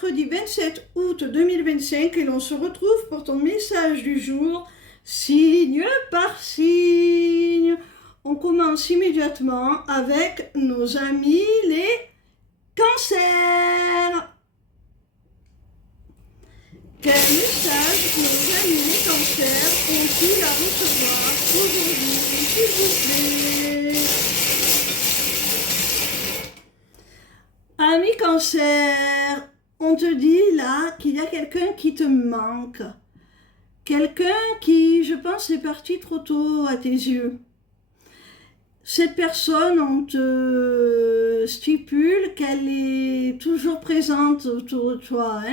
mercredi 27 août 2025 et l'on se retrouve pour ton message du jour, signe par signe. On commence immédiatement avec nos amis les cancers. Quel message nos amis les cancers ont-ils à recevoir aujourd'hui, s'il vous plaît? Ami cancer, on te dit là qu'il y a quelqu'un qui te manque. Quelqu'un qui, je pense, est parti trop tôt à tes yeux. Cette personne, on te stipule qu'elle est toujours présente autour de toi.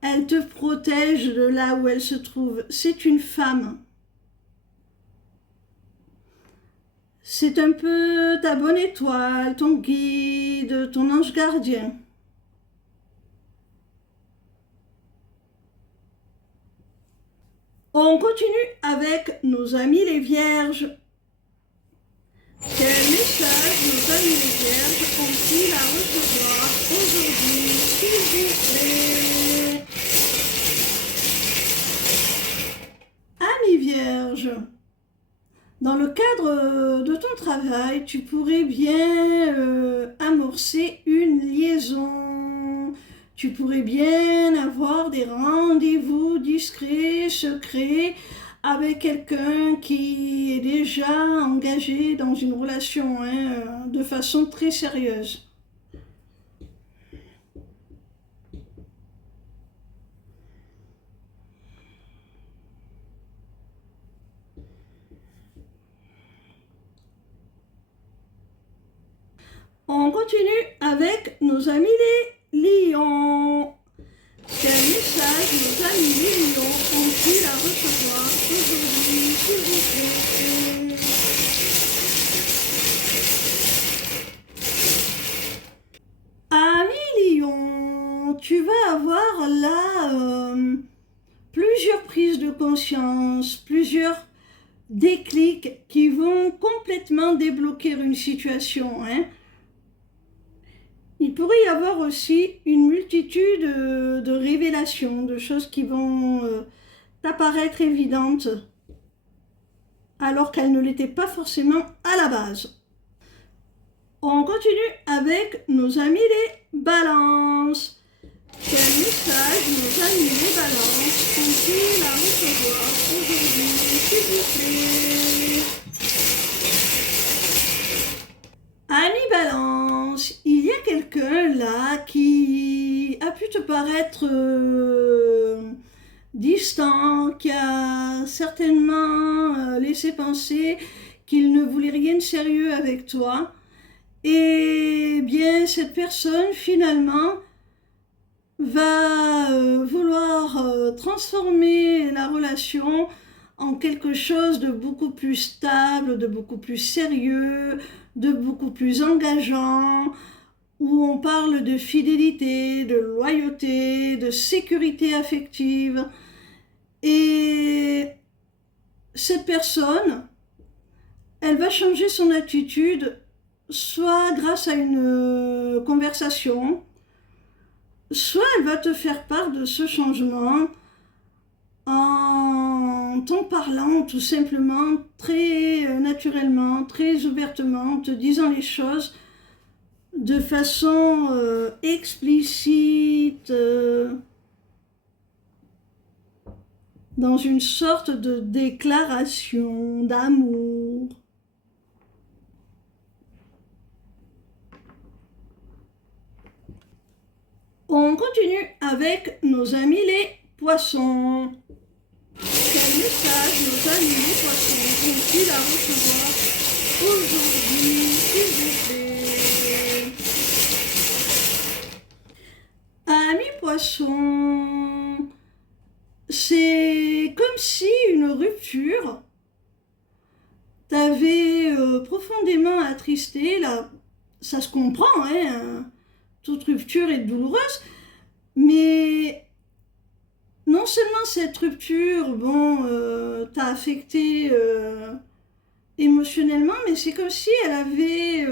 Elle te protège de là où elle se trouve. C'est une femme. C'est un peu ta bonne étoile, ton guide, ton ange gardien. On continue avec nos amis les vierges. Quel message nos amis les vierges ont-ils à recevoir aujourd'hui, s'il vous plaît? Amis vierges, dans le cadre de ton travail, tu pourrais bien amorcer une liaison. Tu pourrais bien avoir des rendez-vous discrets, secrets, avec quelqu'un qui est déjà engagé dans une relation de façon très sérieuse. On continue avec nos amis les lions. Quel message nos amis les lions ont-ils à recevoir aujourd'hui, s'il vous plaît? Ami lion, tu vas avoir là plusieurs prises de conscience, plusieurs déclics qui vont complètement débloquer une situation. Il pourrait y avoir aussi une multitude de révélations, de choses qui vont t'apparaître évidentes alors qu'elles ne l'étaient pas forcément à la base. On continue avec nos amis les balances. Quel message nos amis les balances ont-ils à recevoir aujourd'hui, s'il vous plaît? Amis balance, il y a quelqu'un là qui a pu te paraître distant, qui a certainement laissé penser qu'il ne voulait rien de sérieux avec toi. Et bien cette personne finalement va vouloir transformer la relation en quelque chose de beaucoup plus stable, de beaucoup plus sérieux, de beaucoup plus engageant, où on parle de fidélité, de loyauté, de sécurité affective. Et cette personne, elle va changer son attitude soit grâce à une conversation, soit elle va te faire part de ce changement en t'en parlant tout simplement, très naturellement, très ouvertement, en te disant les choses de façon explicite, dans une sorte de déclaration d'amour. On continue avec nos amis les poissons. Quel message nos amis les poissons ont-ils à recevoir aujourd'hui, s'il vous plaît? Amis poissons, c'est comme si une rupture t'avait profondément attristé. Là, ça se comprend, toute rupture est douloureuse, mais non seulement cette rupture, t'a affecté émotionnellement, mais c'est comme si elle avait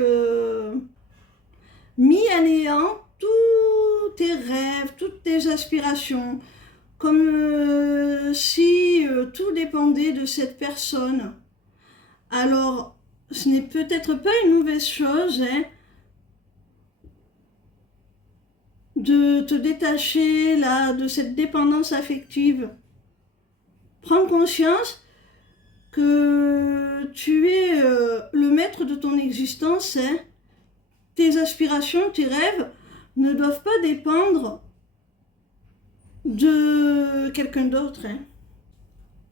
mis à néant tous tes rêves, toutes tes aspirations, comme si tout dépendait de cette personne. Alors, ce n'est peut-être pas une mauvaise chose, hein, de te détacher là, de cette dépendance affective. Prends conscience que tu es le maître de ton existence, hein. Tes aspirations, tes rêves ne doivent pas dépendre de quelqu'un d'autre, hein.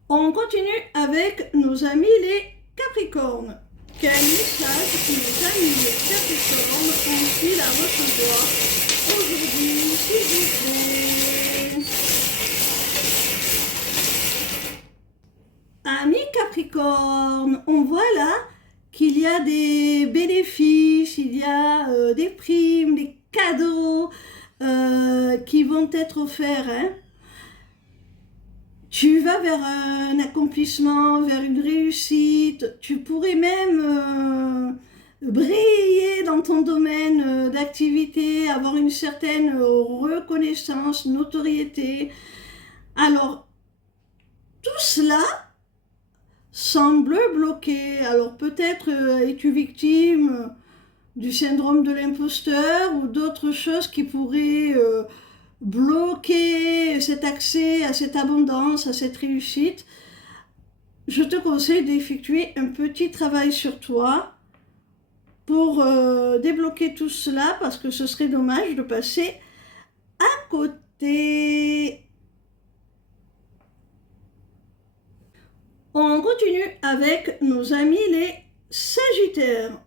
On continue avec nos amis les Capricornes. Quel message nos amis les Capricornes ont-ils à recevoir aujourd'hui, s'il vous plaît? Amis Capricornes, on voit là qu'il y a des bénéfices, il y a des primes, des cadeaux qui vont être offerts, hein. Tu vas vers un accomplissement, vers une réussite, tu pourrais même briller dans ton domaine d'activité, avoir une certaine reconnaissance, notoriété. Alors, tout cela semble bloqué. Alors peut-être es-tu victime du syndrome de l'imposteur ou d'autres choses qui pourraient bloquer cet accès à cette abondance, à cette réussite. Je te conseille d'effectuer un petit travail sur toi pour débloquer tout cela, parce que ce serait dommage de passer à côté. On continue avec nos amis les Sagittaires.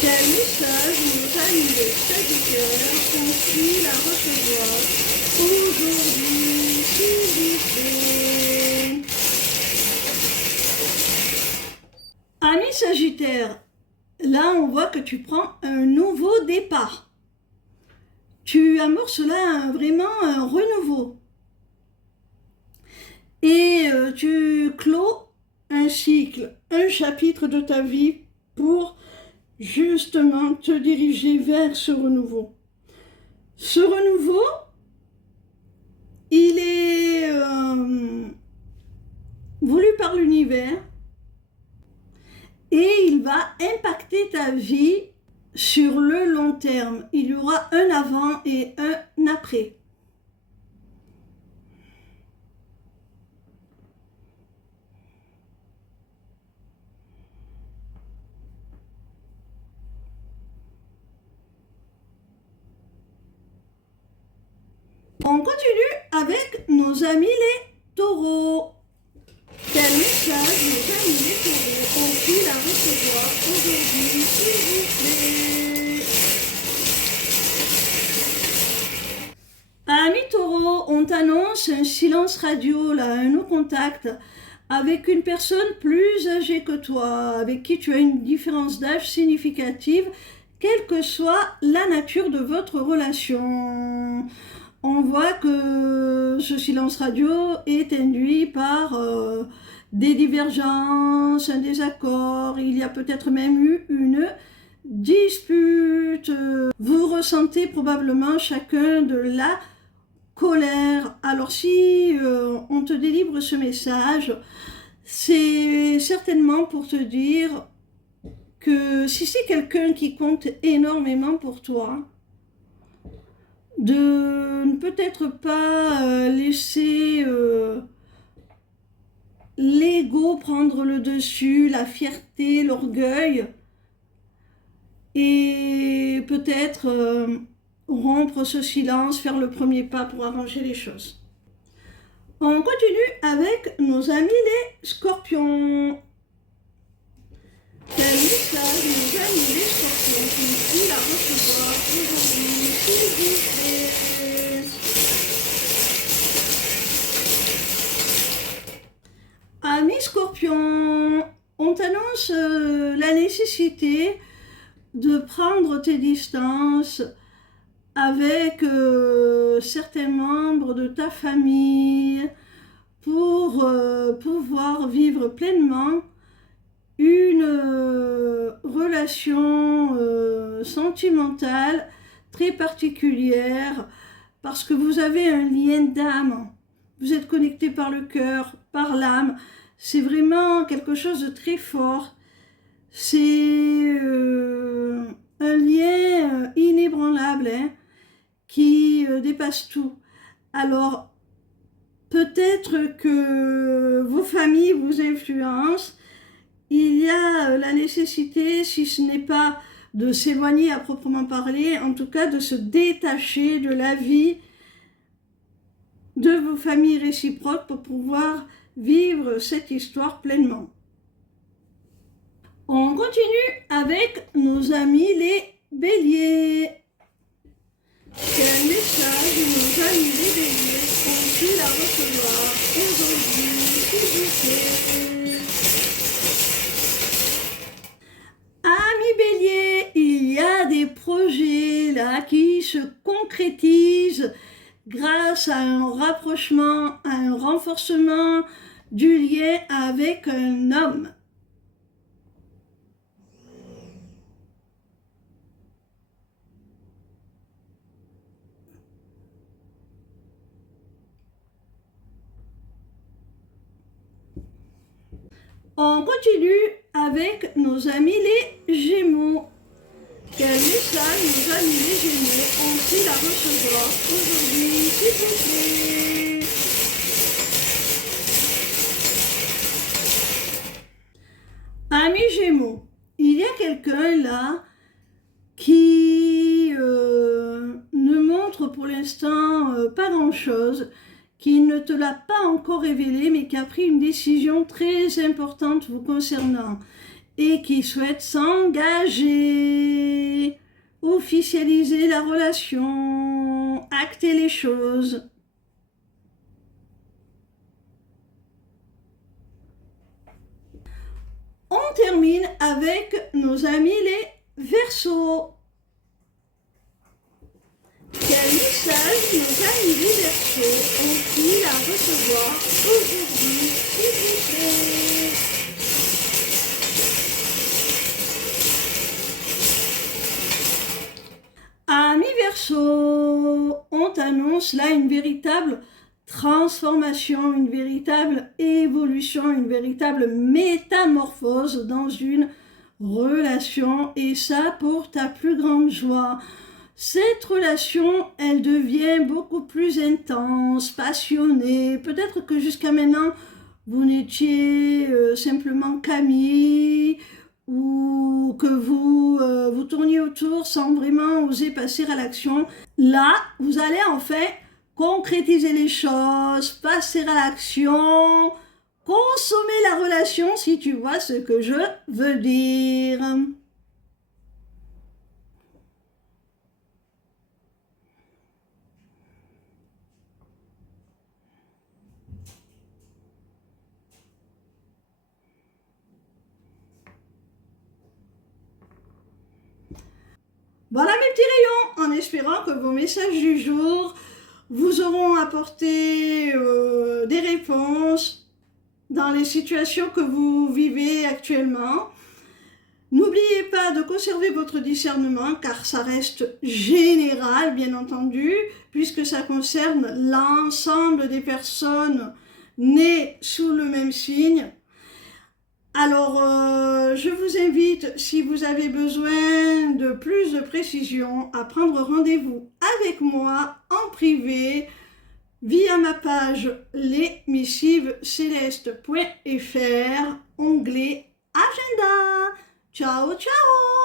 Quel message nos amis les Sagittaires ont-ils à recevoir aujourd'hui, s'il vous plaît? Amis Sagittaires, là on voit que tu prends un nouveau départ. Tu amorces là vraiment un renouveau. Et tu clôt un cycle, un chapitre de ta vie pour justement te diriger vers ce renouveau. Ce renouveau, il est voulu par l'univers et il va impacter ta vie sur le long terme. Il y aura un avant et un après. On continue avec nos amis les taureaux. Quel message nos amis les taureaux ont-ils à recevoir aujourd'hui, s'il vous plaît? Amis taureaux, on t'annonce un silence radio, là, un no-contact avec une personne plus âgée que toi, avec qui tu as une différence d'âge significative, quelle que soit la nature de votre relation. On voit que ce silence radio est induit par des divergences, un désaccord, il y a peut-être même eu une dispute. Vous ressentez probablement chacun de la colère. Alors si on te délivre ce message, c'est certainement pour te dire que si c'est quelqu'un qui compte énormément pour toi, de ne peut-être pas laisser l'ego prendre le dessus, la fierté, l'orgueil, et peut-être rompre ce silence, faire le premier pas pour arranger les choses. On continue avec nos amis les Scorpions. Quel message nos amis les Scorpions ont-ils à recevoir aujourd'hui, s'il vous plaît? Amis Scorpions, on t'annonce la nécessité de prendre tes distances avec certains membres de ta famille pour pouvoir vivre pleinement une relation sentimentale très particulière parce que vous avez un lien d'âme. Vous êtes connecté par le cœur, par l'âme. C'est vraiment quelque chose de très fort. C'est un lien inébranlable hein, qui dépasse tout. Alors, peut-être que vos familles vous influencent. Il y a la nécessité, si ce n'est pas de s'éloigner à proprement parler, en tout cas de se détacher de la vie de vos familles réciproques pour pouvoir vivre cette histoire pleinement. On continue avec nos amis les béliers. Quel message nos amis les béliers ont-ils à recevoir aujourd'hui, s'il vous plaît? Amis béliers, il y a des projets là qui se concrétisent grâce à un rapprochement, à un renforcement du lien avec un homme. On continue avec nos amis les Gémeaux. Quel message nos amis les Gémeaux ont-ils à recevoir aujourd'hui, s'il vous plaît? Amis Gémeaux, il y a quelqu'un là qui ne montre pour l'instant pas grand-chose, qui ne te l'a pas encore révélé, mais qui a pris une décision très importante vous concernant et qui souhaite s'engager, officialiser la relation, acter les choses. On termine avec nos amis les Verseaux. Quel message nos amis les Verseaux ont-ils à recevoir aujourd'hui, s'il vous plaît? Amis Verseaux, on t'annonce là une véritable transformation, une véritable évolution, une véritable métamorphose dans une relation, et ça pour ta plus grande joie. Cette relation, elle devient beaucoup plus intense, passionnée. Peut-être que jusqu'à maintenant, vous n'étiez simplement qu'amis ou que vous tourniez autour sans vraiment oser passer à l'action. Là, vous allez enfin concrétiser les choses, passer à l'action, consommer la relation, si tu vois ce que je veux dire. Voilà mes petits rayons, en espérant que vos messages du jour vous auront apporté des réponses dans les situations que vous vivez actuellement. N'oubliez pas de conserver votre discernement car ça reste général bien entendu puisque ça concerne l'ensemble des personnes nées sous le même signe. Alors, je vous invite, si vous avez besoin de plus de précision, à prendre rendez-vous avec moi en privé via ma page lesmissivescelestes.fr, onglet Agenda. Ciao, ciao!